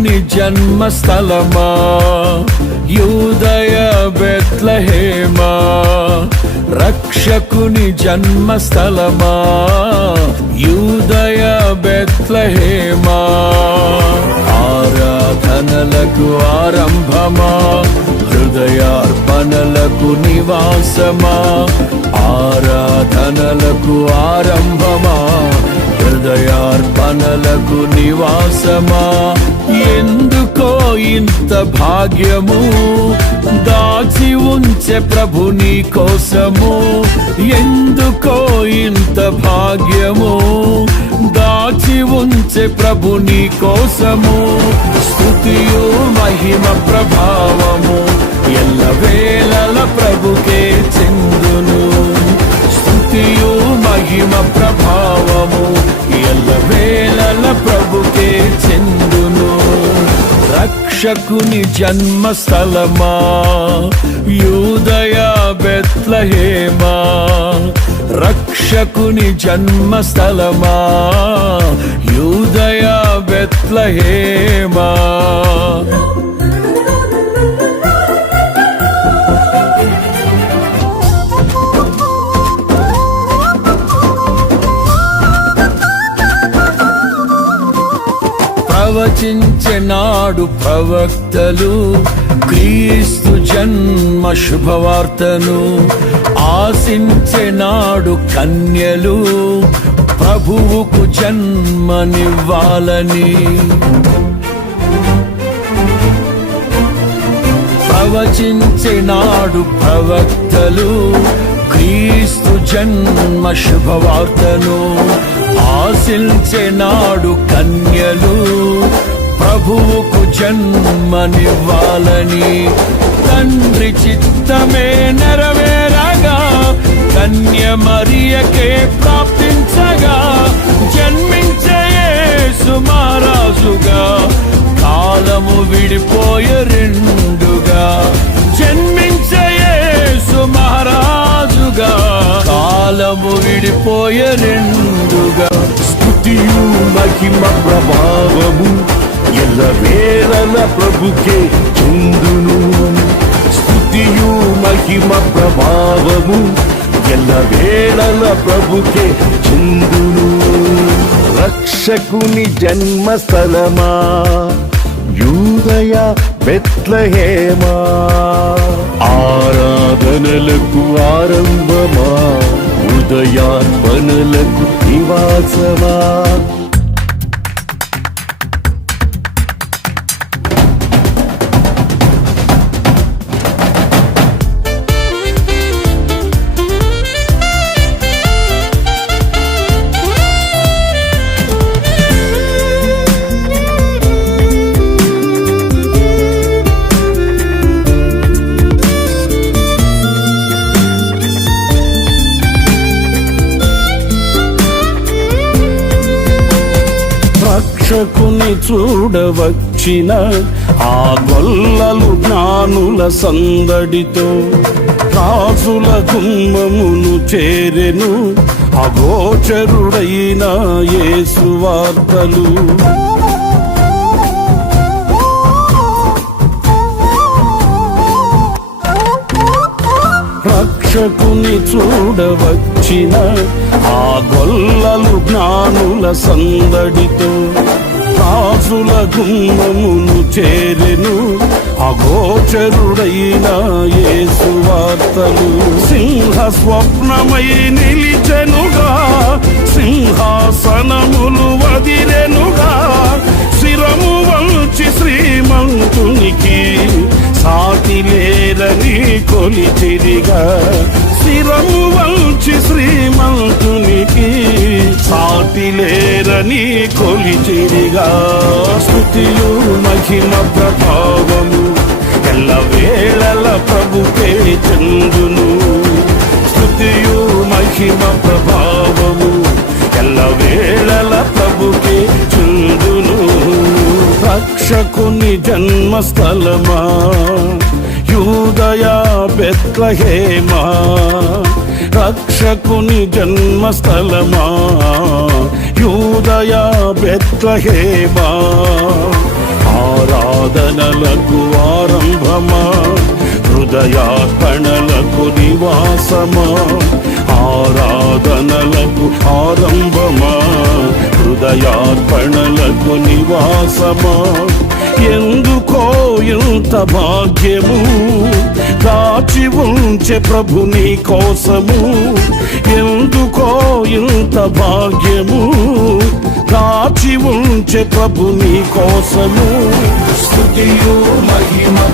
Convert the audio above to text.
రక్షకుని జన్మస్థలమా యూదయ బెత్లెహేమా, రక్షకుని జన్మస్థలమా యూదయ బెత్లెహేమా. ఆరాధనలకు ఆరంభమా, హృదయార్పణలకు నివాసమా, ఆరాధనలకు ఆరంభమా, హృదయార్పణలకు నివాసమా. ఎందుకో ఇంత భాగ్యము దాచి ఉంచే ప్రభు నీ కోసము, ఎందుకో ఇంత భాగ్యము దాచి ఉంచే ప్రభు నీ కోసము. స్తుతియు మహిమ ప్రభావము ఎల్లవేళల ప్రభుకే చెందును, స్తుతియు మహిమ ప్రభావము ఎల్లవేళల ప్రభుకే చెందును. రక్షకుని జన్మస్థలమా యూదయ బెత్లెహేమా, రక్షకుని జన్మస్థలమా యూదయ బెత్లెహేమా. ప్రవచించెనాడు ప్రవక్తలు క్రీస్తు జన్మ శుభవార్తను, ఆశించెనాడు కన్యలు ప్రభువుకు జన్మనివ్వాలని. ప్రవచించెనాడు ప్రవక్తలు క్రీస్తు జన్మ శుభవార్తను, ఆశించెనాడు కన్యలు ప్రభువుకు జన్మనివ్వాలని. తండ్రి చిత్తమే నెరవేరగా కన్య మరియకే ప్రాప్తించగా, జన్మించే యేసు మహారాజుగా కాలము విడిపోయే రెండుగా, జన్మించే యేసు మహారాజుగా కాలము విడిపోయే రెండుగా. స్తుతియు మహిమ ప్రభావము ఎల్లవేళల ప్రభుకే చెందును, స్తుతియు మహిమ ప్రభావము ఎల్లవేళల ప్రభుకే చెందును. రక్షకుని జన్మస్థలమా యూదయ బెత్లెహేమా, ఆరాధనలకు ఆరంభమా, హృదయార్పణలకు నివాసమా. రక్షకుని చూడవచ్చిన ఆ గొల్లలు జ్ఞానుల సందడితో, రాజుల గుమ్మమును చేరెను అగోచరుడైన యేసు వార్తలు. రక్షకుని చూడవచ్చిన ఆ గొల్లలు జ్ఞానుల సందడితో, రాజుల గుమ్మమును చేరెను అగోచరుడైన యేసు వార్తలు. సింహ స్వప్నమై నిలిచెనుగా, సింహాసనములు వదిలెనుగా, శిరము వంచి శ్రీమంతునికి సాటి లేరని కొలిచిరిగా, శిరము వంచి శ్రీమంతునికి సాటి లేరని కొలిచిరిగా. స్తుతియు మహిమ ప్రభావము ఎల్లవేళల ప్రభుకే చెందును, స్తుతియు మహిమ ప్రభావము ఎల్లవేళల ప్రభుకే చెందును. రక్షకుని జన్మస్థలమా యూదయ బెత్లెహేమా, రక్షకుని జన్మస్థలమా యూదయ బెత్లెహేమా. ఆరాధనలకు ఆరంభమా, హృదయార్పణలకు నివాసమా. ఆరాధనలకు ఆరంభమా, హృదయార్పణలకు నివాసమా. ఎందుకో ఇంత భాగ్యము దాచి ఉంచే ప్రభు నీ కోసము. ఎందుకో ఇంత భాగ్యము దాచి ఉంచే ప్రభు నీ కోసము. స్తుతియు మహిమ